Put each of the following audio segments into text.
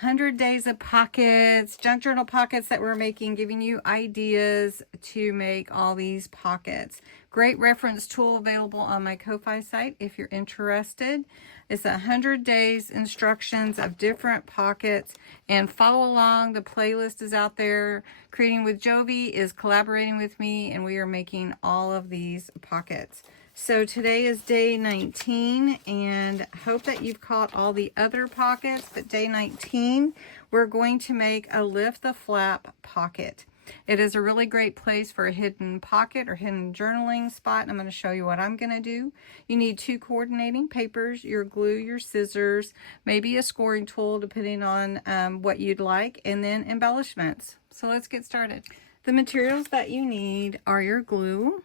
100 days of pockets, junk journal pockets that we're making, giving you ideas to make all these pockets. Great reference tool available on my Ko-Fi site if you're interested. It's 100 days instructions of different pockets, and follow along. The playlist is out there. Creating with Jovi is collaborating with me, and we are making all of these pockets. So today is day 19, and hope that you've caught all the other pockets, but day 19, we're going to make a lift the flap pocket. It is a really great place for a hidden pocket or hidden journaling spot, and I'm going to show you what I'm going to do. You need 2 coordinating papers, your glue, your scissors, maybe a scoring tool depending on what you'd like, and then embellishments. So let's get started. The materials that you need are your glue.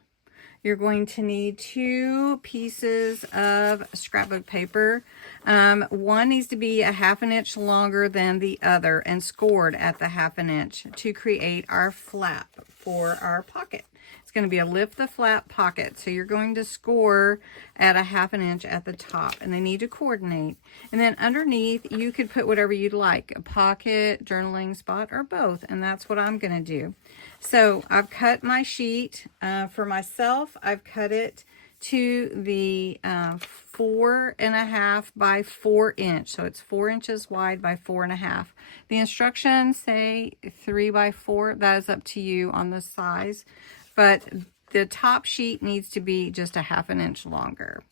You're going to need 2 pieces of scrapbook paper. One needs to be a 1/2 inch longer than the other and scored at the 1/2 inch to create our flap for our pocket. It's going to be a lift the flap pocket. So you're going to score at a 1/2 inch at the top, and they need to coordinate. And then underneath, you could put whatever you'd like, a pocket, journaling spot, or both. And that's what I'm going to do. So I've cut my sheet for myself. I've cut it to the 4.5 by 4 inch. So it's 4 inches wide by 4.5. The instructions say 3 by 4. That is up to you on the size. But the top sheet needs to be just a 1/2 inch longer.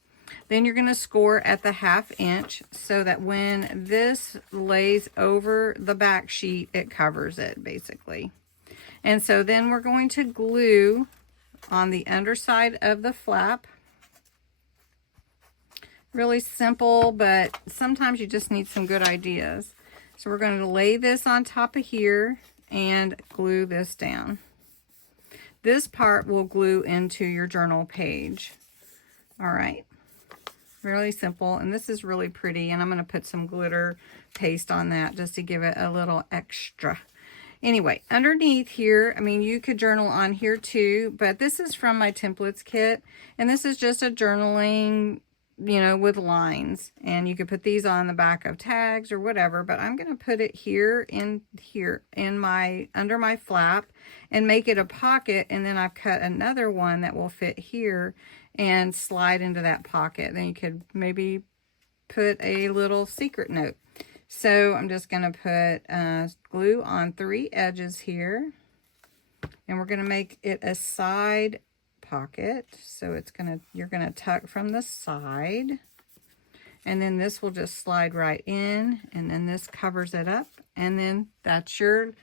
Then you're going to score at the 1/2 inch so that when this lays over the back sheet, it covers it basically. And so then we're going to glue on the underside of the flap. Really simple, but sometimes you just need some good ideas. So we're going to lay this on top of here and glue this down. This part will glue into your journal page. All right. Really simple, and this is really pretty, and I'm going to put some glitter paste on that just to give it a little extra. Anyway, underneath here, I mean, you could journal on here too, but this is from my templates kit, and this is just a journaling, you know, with lines, and you could put these on the back of tags or whatever, but I'm going to put it here in my under my flap and make it a pocket, and then I've cut another one that will fit here and slide into that pocket. Then you could maybe put a little secret note. So I'm just going to put glue on 3 edges here, and we're going to make it a side pocket. So you're going to tuck from the side, and then this will just slide right in, and then this covers it up, and then that's your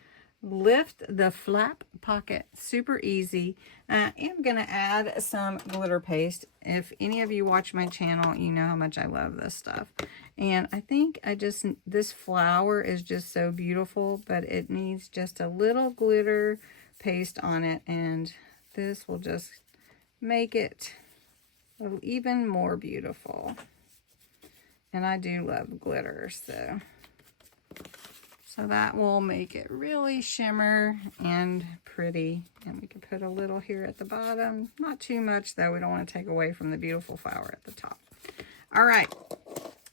lift the flap pocket. Super easy. I am going to add some glitter paste. If any of you watch my channel, you know how much I love this stuff. And I think this flower is just so beautiful, but it needs just a little glitter paste on it, and this will just make it even more beautiful. And I do love glitter, so that will make it really shimmer and pretty. And we can put a little here at the bottom. Not too much, though. We don't want to take away from the beautiful flower at the top. All right.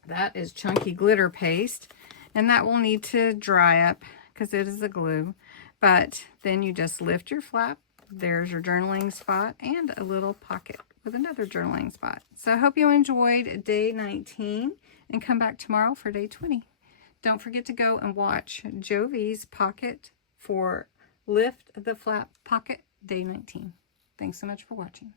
That is chunky glitter paste. And that will need to dry up because it is a glue. But then you just lift your flap. There's your journaling spot and a little pocket with another journaling spot. So I hope you enjoyed day 19 and come back tomorrow for day 20. Don't forget to go and watch Jovi's pocket for Lift the Flap Pocket Day 19. Thanks so much for watching.